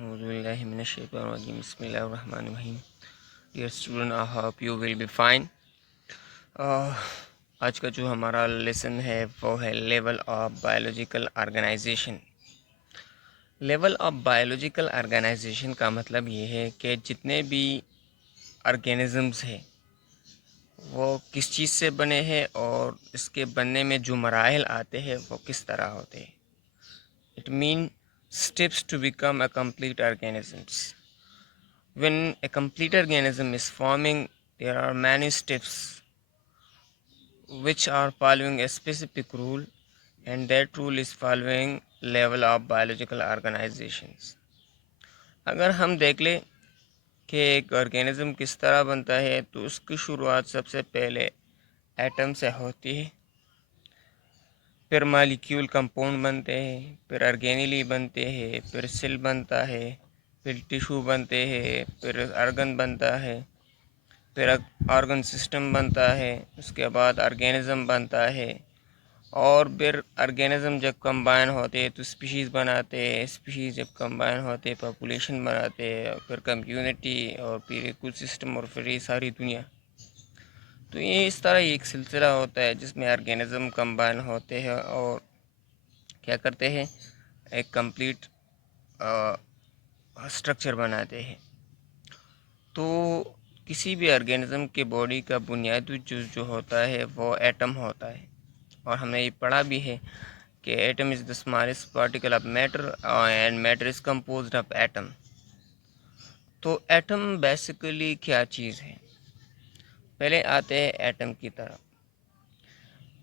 बिस्मिल्लाहिर्रहमानिर्रहीम। Dear student, I hope you will be fine. आज का जो हमारा लेसन है वो है level of biological organisation. Level of biological organisation का मतलब ये है कि जितने भी ऑर्गेनिज़म्स हैं वो किस चीज़ से बने हैं और इसके बनने में जो मराहिल आते हैं वो किस तरह होते हैं। It mean steps to become a complete organisms. When a complete organism is forming, there are many steps which are following a specific rule, and that rule is following level of biological organizations. अगर हम देख लें कि एक organism किस तरह बनता है तो उसकी शुरुआत सबसे पहले एटम से होती है, फिर मालिक्यूल कंपाउंड बनते हैं, फिर ऑर्गेनेली बनते हैं, फिर सेल बनता है, फिर टिश्यू बनते हैं, फिर ऑर्गन बनता है, फिर ऑर्गन सिस्टम बनता है, उसके बाद ऑर्गेनिज्म बनता है, और फिर ऑर्गेनिज्म जब कंबाइन होते हैं तो स्पीशीज़ बनाते हैं, स्पीशीज़ जब कंबाइन होते हैं पॉपुलेशन बनाते हैं, फिर कम्युनिटी, और फिर इको सिस्टम, और फिर ये सारी दुनिया। तो ये इस तरह एक सिलसिला होता है जिसमें ऑर्गेनिज्म कंबाइन होते हैं और क्या करते हैं, एक कंप्लीट स्ट्रक्चर बनाते हैं। तो किसी भी ऑर्गेनिज्म के बॉडी का बुनियादी जो होता है वो एटम होता है, और हमने ये पढ़ा भी है कि atom is the smallest particle of matter and matter is composed of atom. तो एटम बेसिकली क्या चीज़ है, पहले आते हैं एटम की तरफ।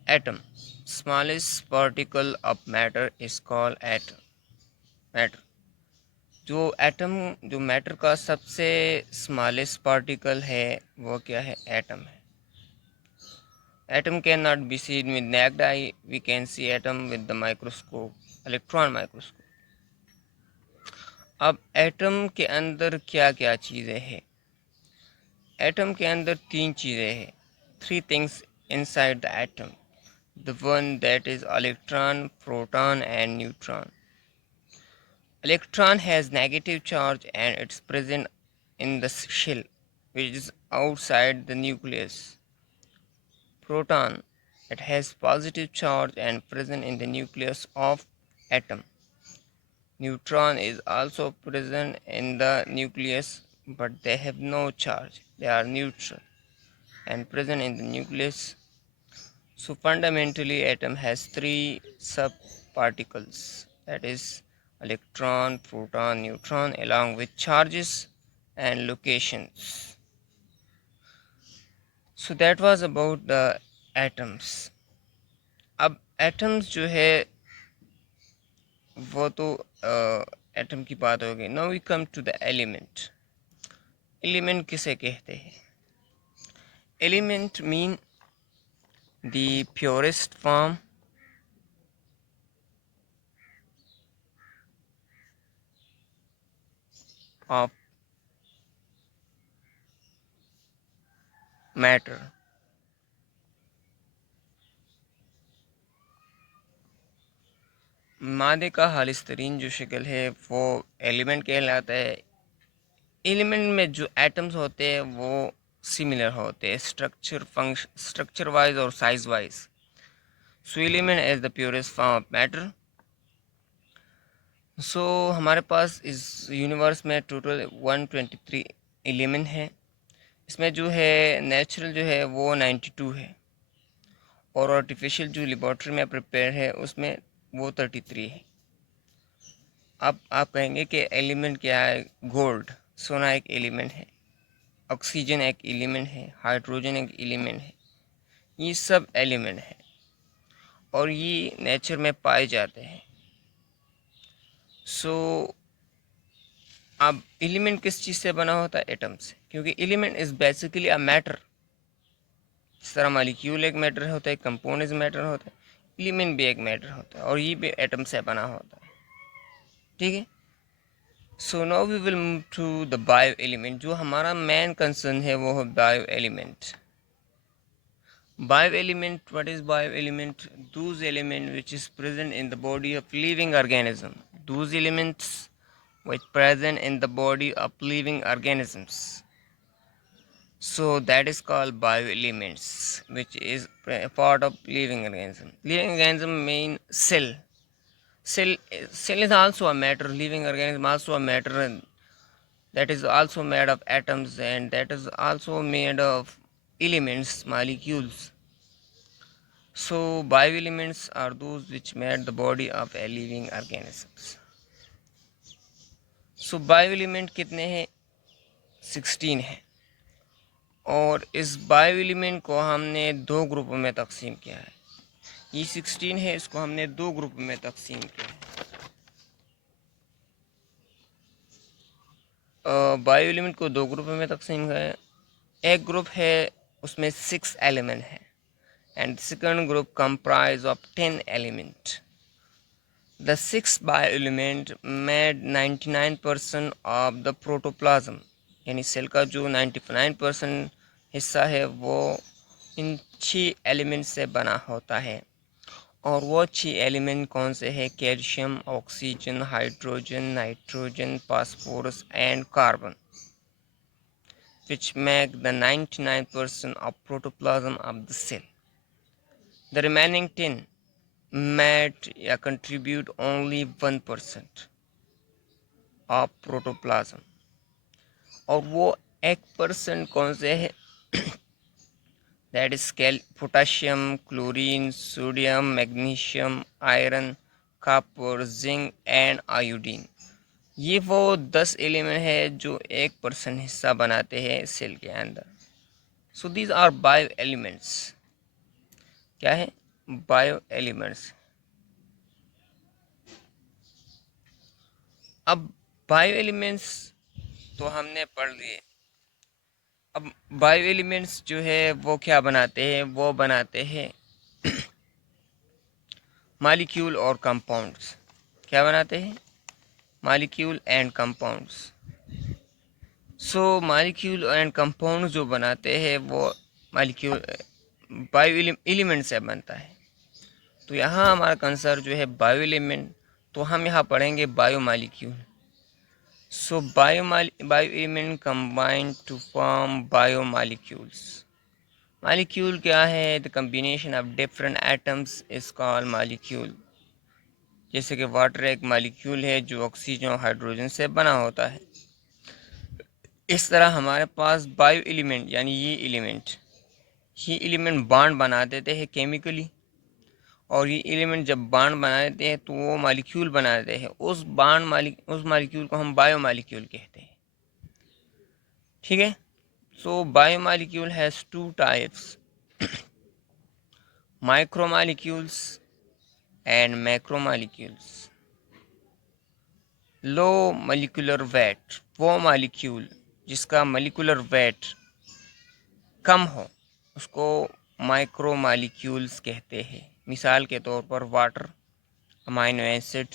Atom smallest particle of matter is called atom. Matter जो एटम जो मैटर का सबसे स्मॉलेस्ट पार्टिकल है वो क्या है, एटम है। Atom can not be seen with naked eye, we can see atom with the microscope, electron microscope. अब एटम के अंदर क्या क्या चीज़ें हैं, एटम के अंदर तीन चीज़ें हैं, three things inside the atom, the one that is electron, proton and neutron. Electron has negative charge and it's present in the shell, which is outside the nucleus. Proton, it has positive charge and present in the nucleus of atom. Neutron is also present in the nucleus, but they have no charge. They are neutral and present in the nucleus. So fundamentally, atom has three subparticles, that is electron, proton, neutron, along with charges and locations. So that was about the atoms. अब atoms जो है वो तो atom की बात हो गई। Now we come to the element. Element किसे कहते हैं, element mean the purest form of matter. मादे का खालिस तरीन जो शक्ल है वो एलिमेंट कहलाता है। एलिमेंट में जो एटम्स होते हैं वो सिमिलर होते हैं स्ट्रक्चर वाइज और size wise. So element is the purest form of matter. So हमारे पास इस यूनिवर्स में टोटल 123 एलिमेंट है। इसमें जो है नेचुरल जो है वो 92 है, और आर्टिफिशियल जो लेबॉर्ट्री में प्रिपेयर है उसमें वो 33 है। अब आप कहेंगे कि एलिमेंट क्या है, गोल्ड सोना एक एलिमेंट है, ऑक्सीजन एक एलिमेंट है, हाइड्रोजन एक एलिमेंट है, ये सब एलिमेंट है और ये नेचर में पाए जाते हैं। सो अब एलिमेंट किस चीज़ से बना होता है, एटम से, क्योंकि element is basically a matter. जिस तरह मालिक्यूल एक मैटर होता है, कंपाउंड इज मैटर होता है, एलिमेंट भी एक मैटर होता है और ये भी एटम से बना होता है। ठीक है। So now we will move to the bio element. जो हमारा मेन कंसर्न है वो है bio element. Bioelement, what is bioelement? Those element which is present in the body of living organism. Those elements which present in the body of living organisms. So that is called bioelements, which is a part of living organism. Living organism mean cell. Cell is also a matter. Living organism also a matter, and that is also made of atoms, and that is also made of elements, molecules. So bioelements are those which made the body of a living organisms. So bioelement कितने हैं? 16 है। और इस bio element को हमने दो ग्रुपों में तकसीम किया है। ये 16 है, इसको हमने दो ग्रुप में तकसीम किया है। बायो एलिमेंट को दो ग्रुप में तकसीम किया है। एक ग्रुप है उसमें 6 एलिमेंट है, and second group comprise of 10 element. The 6 bio element made 99% of the protoplasm, यानी सेल का जो 99% हिस्सा है वो इन 6 एलिमेंट से बना होता है। और वो 6 एलिमेंट कौन से हैं? Calcium, oxygen, hydrogen, nitrogen, phosphorus and carbon, which make the 99% of protoplasm of the cell. The remaining 10 made या contribute only 1% of protoplasm. और वो 1% कौन से है? That is potassium, chlorine, sodium, magnesium, iron, copper, zinc and iodine. ये वो 10 element है जो 1% हिस्सा बनाते हैं सेल के अंदर। So these are bioelements. क्या है? Bioelements. अब बायो एलिमेंट्स तो हमने पढ़ लिए। अब बायो एलिमेंट्स जो है वो क्या बनाते हैं? वो बनाते हैं मॉलिक्यूल और कंपाउंड्स। क्या बनाते हैं? Molecule and compounds. So molecule and compound जो बनाते हैं वो मॉलिक्यूल बायो एलिमेंट से बनता है। तो यहाँ हमारा कंसर्न जो है बायो एलिमेंट, तो हम यहाँ पढ़ेंगे biomolecule. So bioelement combine to form biomolecules. Molecule क्या है? The combination of different atoms is called molecule. जैसे कि वाटर एक मॉलिक्यूल है जो ऑक्सीजन और हाइड्रोजन से बना होता है। इस तरह हमारे पास बायो एलिमेंट यानी ये एलिमेंट बॉन्ड बना देते हैं केमिकली, और ये एलिमेंट जब बॉन्ड बना देते हैं तो वो मॉलिक्यूल बना देते हैं। उस मॉलिक्यूल को हम बायो मॉलिक्यूल कहते हैं। ठीक है। So bio molecule has 2 types, micro molecules and macro molecules. Low molecular weight, वो मॉलिक्यूल जिसका मॉलिक्यूलर वेट कम हो उसको माइक्रो मॉलिक्यूल्स कहते हैं। मिसाल के तौर पर वाटर, अमाइनो एसिड,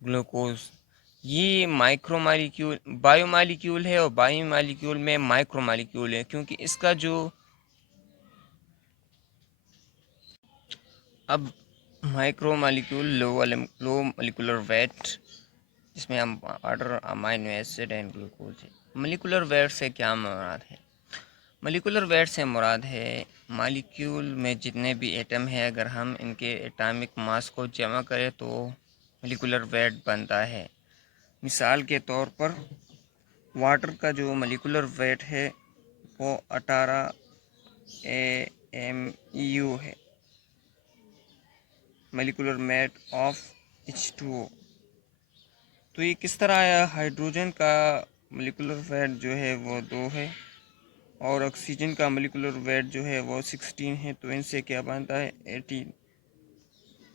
ग्लूकोज, ये माइक्रो मॉलिक्यूल बायो मॉलिक्यूल है, और बायो मॉलिक्यूल में माइक्रो मॉलिक्यूल है, क्योंकि इसका जो अब माइक्रो मॉलिक्यूल लो मॉलिक्यूलर वेट, जिसमें हम water, amino acid and glucose है। मॉलिक्यूलर वेट से क्या मुराद है? मॉलिक्यूलर वेट से मुराद है मॉलिक्यूल में जितने भी एटम हैं, अगर हम इनके एटॉमिक मास को जमा करें तो मॉलिक्यूलर वेट बनता है। मिसाल के तौर पर वाटर का जो मॉलिक्यूलर वेट है वो 18 AMU है, मॉलिक्यूलर वेट ऑफ H2O। तो ये किस तरह आया? हाइड्रोजन का मॉलिक्यूलर वेट जो है वो 2 है, और ऑक्सीजन का मॉलिक्यूलर वेट जो है वो 16 है, तो इनसे क्या बनता है? 18।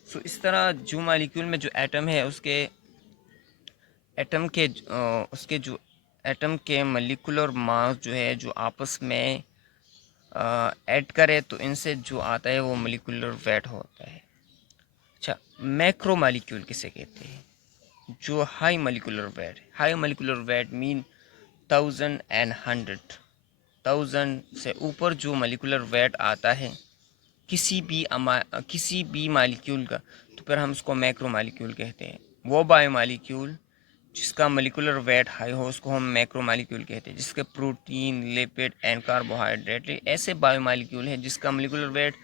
सो इस तरह जो मॉलिक्यूल में जो एटम है उसके जो एटम के मॉलिक्यूलर मास जो है जो आपस में ऐड करे तो इनसे जो आता है वो मॉलिक्यूलर वेट होता है। अच्छा, मैक्रो मॉलिक्यूल किसे कहते हैं? जो high molecular weight mean 1000 and 100, 1000 से ऊपर जो मॉलिक्यूलर वेट आता है किसी भी मॉलिक्यूल का, तो फिर हम उसको मैक्रो मॉलिक्यूल कहते हैं। वो बायो मॉलिक्यूल जिसका मोलिकुलर वेट हाई हो उसको हम मैक्रोमोलिक्यूल कहते हैं, जिसके प्रोटीन, लिपिड एंड कार्बोहाइड्रेट ऐसे बायोमोलिक्यूल हैं जिसका मोलिकुलर वेट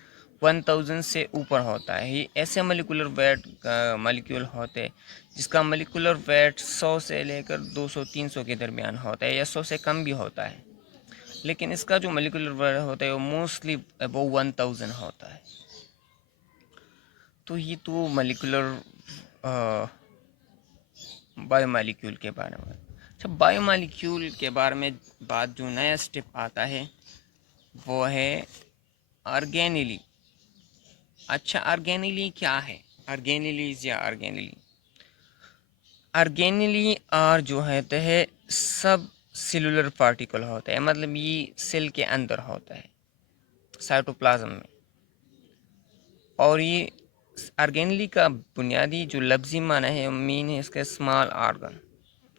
1000 से ऊपर होता है। ये ऐसे मोलिकुलर वेट मोलिक्यूल होते हैं जिसका मोलिकुलर वेट 100 से लेकर 200-300 के दरमियान होता है, या 100 से कम भी होता है, लेकिन इसका जो मोलिकुलर वेट होता है वो मोस्टली अबव 1000 होता है। तो ये तो मोलिकुलर बायोमोलिक्यूल के बारे में। अच्छा, बायोमोलिक्यूल के बारे में बात जो नया स्टेप आता है वो है ऑर्गेनेली। अच्छा, ऑर्गेनेली क्या है? ऑर्गेनेलीज या ऑर्गेनेली, ऑर्गेनेली और जो है तो है सब सेलुलर पार्टिकल होता है, मतलब ये सेल के अंदर होता है, साइटोप्लाज्म में। और ये ऑर्गेनेली का बुनियादी जो लफ्ज़ी माना है मीन है इसका स्मॉल ऑर्गन,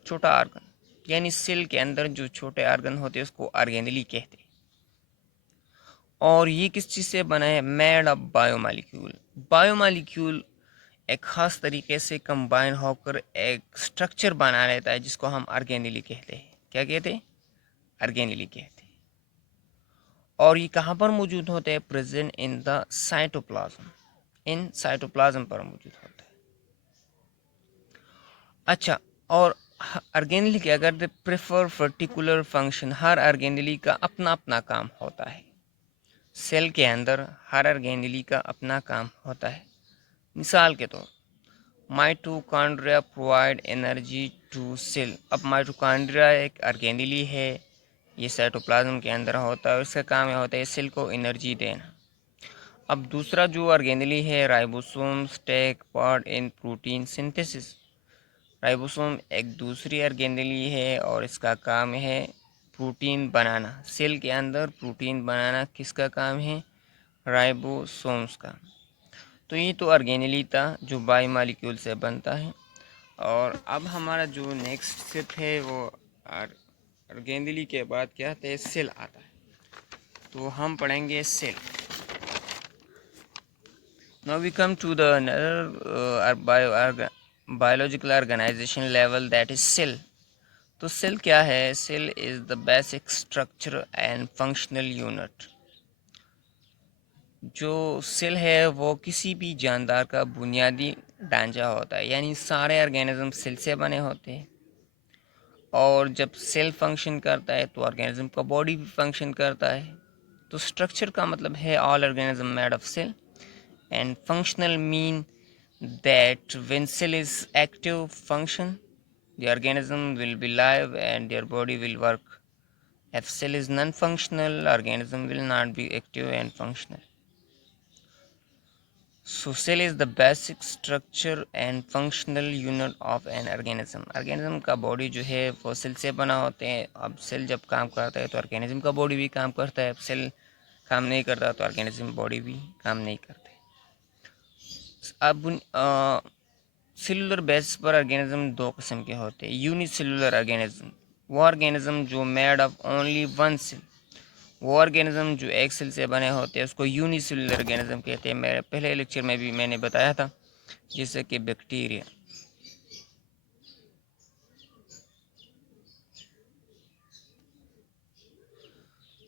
छोटा ऑर्गन, यानी सेल के अंदर जो छोटे ऑर्गन होते हैं उसको ऑर्गेनेली कहते हैं। और ये किस चीज़ से बना है? Made of biomolecule. बायोमोलिक्यूल एक ख़ास तरीके से कंबाइन होकर एक स्ट्रक्चर बना लेता है जिसको हम ऑर्गेनेली कहते हैं। क्या कहते हैं? ऑर्गेनेली कहते हैं। और ये कहाँ पर मौजूद होते हैं? Present in the cytoplasm, in cytoplasm पर मौजूद होता है। अच्छा, और ऑर्गेनेली के अगर the prefer particular function, her organelle का अपना अपना काम होता है। सेल के अंदर हर ऑर्गेनेली का अपना काम होता है। मिसाल के तौर, mitochondria provide energy to cell. अब माइटोकॉन्ड्रिया एक ऑर्गेनेली है, ये साइटोप्लाज्म के अंदर होता है और इसका काम होता है सेल को एनर्जी देना। अब दूसरा जो ऑर्गेनेली है, ribosomes take part in protein synthesis. Ribosome एक दूसरी ऑर्गेनेली है और इसका काम है प्रोटीन बनाना। सेल के अंदर प्रोटीन बनाना किसका काम है? राइबोसोम्स का। तो ये तो ऑर्गेनेली था जो बायोमोलिक्यूल से बनता है। और अब हमारा जो नेक्स्ट स्टेप है वो ऑर्गेनेली के बाद क्या आता है? सेल आता है। तो हम पढ़ेंगे cell. Now we come to the another biological organisation level, that is cell. तो सेल क्या है? Cell is the basic structure and functional unit. जो सेल है वो किसी भी जानदार का बुनियादी ढांचा होता है, यानी सारे ऑर्गेनिज्म सेल से बने होते हैं। और जब सेल फंक्शन करता है तो ऑर्गेनिज्म का बॉडी भी फंक्शन करता है। तो स्ट्रक्चर का मतलब है all organism made of cell, and functional mean that when cell is active function, the organism will be live and their body will work. If cell is non-functional, organism will not be active and functional. So cell is the basic structure and functional unit of an organism. organism का body जो है वो cell से बना होते हैं। अब cell जब काम करता है तो organism का body भी काम करता है। अब सेल काम नहीं करता तो organism body भी काम नहीं करते। अब सेलुलर बेसिस पर ऑर्गेनिज्म दो किस्म के होते हैं। यूनिसेलुलर ऑर्गेनिज्म, वो ऑर्गेनिज्म जो made of only one cell. वो ऑर्गेनिज्म जो एक सेल से बने होते हैं उसको यूनिसेलुलर ऑर्गेनिज्म कहते हैं। मेरे पहले लेक्चर में भी मैंने बताया था, जैसे कि बैक्टीरिया।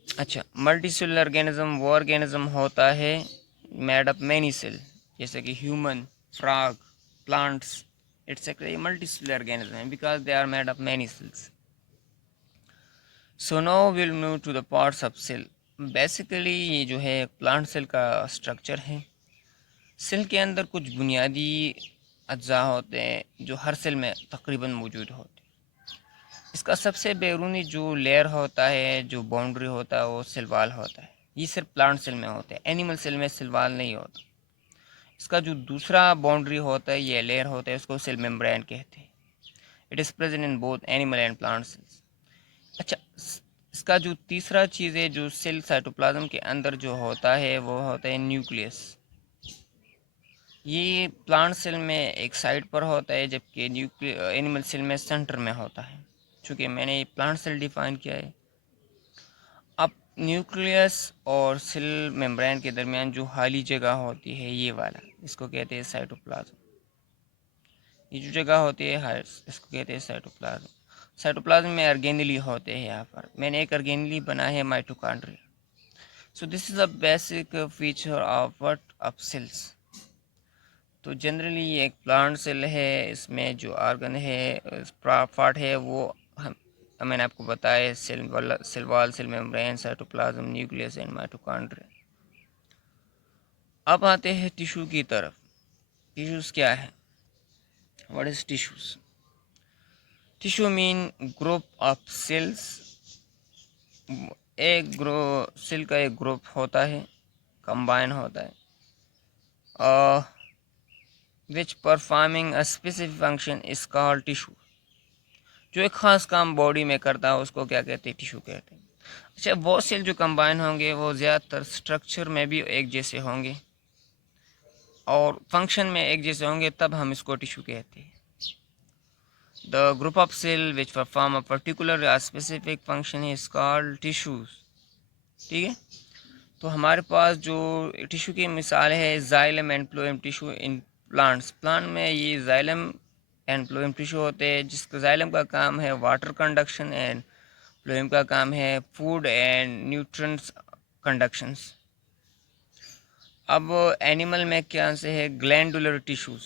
अच्छा, मल्टीसेलुलर ऑर्गेनिज्म वो ऑर्गेनिज्म होता है मेड ऑफ मैनी सेल, जैसे कि ह्यूमन, फ्रॉग, प्लांट्स एटसेट्रा। ये मल्टीसेलुलर ऑर्गेनिज्म है because they are made of many cells. So now will move to the parts of cell. Basically ये जो है प्लांट सेल का स्ट्रक्चर है। सेल के अंदर कुछ बुनियादी अज्जा होते हैं जो हर सेल में तकरीबन मौजूद होते हैं। इसका सबसे बैरूनी जो लेयर होता है, जो बाउंड्री होता है, वो सेल वाल होता है। ये सिर्फ प्लांट सेल में होता है, एनिमल सेल में सेल वाल नहीं होता। इसका जो दूसरा बाउंड्री होता है, ये लेयर होता है, उसको सेल मेम्ब्रेन कहते हैं। It is present in both animal and plant cells. अच्छा, इसका जो तीसरा चीज़ है जो सेल साइटोप्लाज्म के अंदर जो होता है वो होता है न्यूक्लियस। ये प्लांट सेल में एक साइड पर होता है, जबकि एनिमल सेल में सेंटर में होता है। चूँकि मैंने प्लांट सेल डिफाइन किया है। अब न्यूक्लियस और सेल मेम्ब्रेन के दरमियान जो खाली जगह होती है, ये वाला, इसको कहते हैं साइटोप्लाज्म। ये जो जगह होती है इसको कहते हैं साइटोप्लाज्म। साइटोप्लाज्म में ऑर्गेनेली होते हैं। यहाँ पर मैंने एक ऑर्गेनेली बना है mitochondria. So this is a basic feature of what of cells. तो जनरली ये एक प्लांट सेल है, इसमें जो ऑर्गन है पार्ट है वो हम मैंने आपको बताया cell wall, cell membrane, cytoplasm, nucleus and mitochondria. अब आते हैं टिश्यू की तरफ। टिश्यूज क्या है? What is tissues? Tissue mean group of cells. एक सेल का एक ग्रुप होता है, कंबाइन होता है, which performing a specific function is called tissue. जो एक खास काम बॉडी में करता है उसको क्या कहते हैं? टिश्यू कहते हैं। अच्छा, वो सेल जो कंबाइन होंगे वो ज़्यादातर स्ट्रक्चर में भी एक जैसे होंगे और फंक्शन में एक जैसे होंगे, तब हम इसको टिश्यू कहते हैं। The group of cell which perform a particular specific function is called tissues. ठीक है, तो हमारे पास जो टिश्यू की मिसाल है xylem and phloem tissue in plants. Plant में ये जाइलम एंड फ्लोएम टिश्यू होते हैं, जिसका जाइलम का काम है वाटर कंडक्शन एंड फ्लोएम का काम है फूड एंड न्यूट्रिएंट्स कंडक्शंस। अब एनिमल में क्या से है? Glandular tissues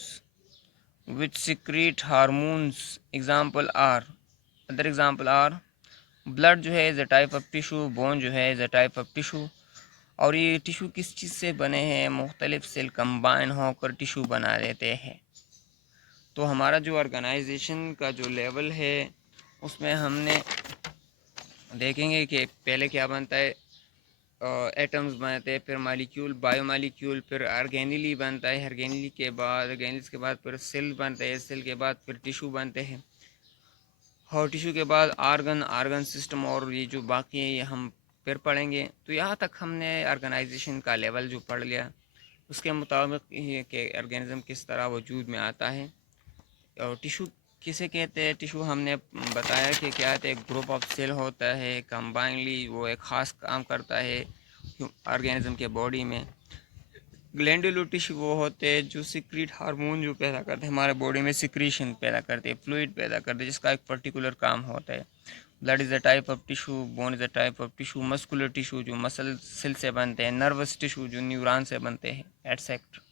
which secrete hormones. Example are other example are blood जो है is a type of tissue, bone जो है is a type of tissue. और ये टिश्यू किस चीज़ से बने हैं? मुख्तलिफ सेल कंबाइन होकर टिश्यू बना देते हैं। तो हमारा जो ऑर्गेनाइजेशन का जो लेवल है उसमें हमने देखेंगे कि पहले क्या बनता है, एटम्स बनते हैं, फिर मालिक्यूल, बायोमालिक्यूल, फिर ऑर्गेनेली बनता है, ऑर्गेनेल्स के बाद फिर सेल बनते हैं, सेल के बाद फिर टिश्यू बनते हैं, और टिश्यू के बाद ऑर्गन सिस्टम, और ये जो बाकी है ये हम फिर पढ़ेंगे। तो यहाँ तक हमने ऑर्गेनाइजेशन का लेवल जो पढ़ लिया, उसके मुताबिक ये कि ऑर्गेनिज्म किस तरह वजूद में आता है। और टिश्यू किसे कहते हैं? टिश्यू हमने बताया कि क्या है, एक ग्रुप ऑफ सेल होता है कंबाइनली, वो एक ख़ास काम करता है ऑर्गेनिज्म के बॉडी में। ग्लैंडुलर टिश्यू वो होते हैं जो सिक्रीट हार्मोन जो पैदा करते हैं, हमारे बॉडी में सिक्रीशन पैदा करते हैं, फ्लूइड पैदा करते हैं, जिसका एक पर्टिकुलर काम होता है। Blood is a type of tissue, bone is a type of tissue, muscular tissue जो मसल सेल से बनते हैं, नर्वस टिश्यू जो न्यूरॉन से बनते हैं, एटसेट्रा।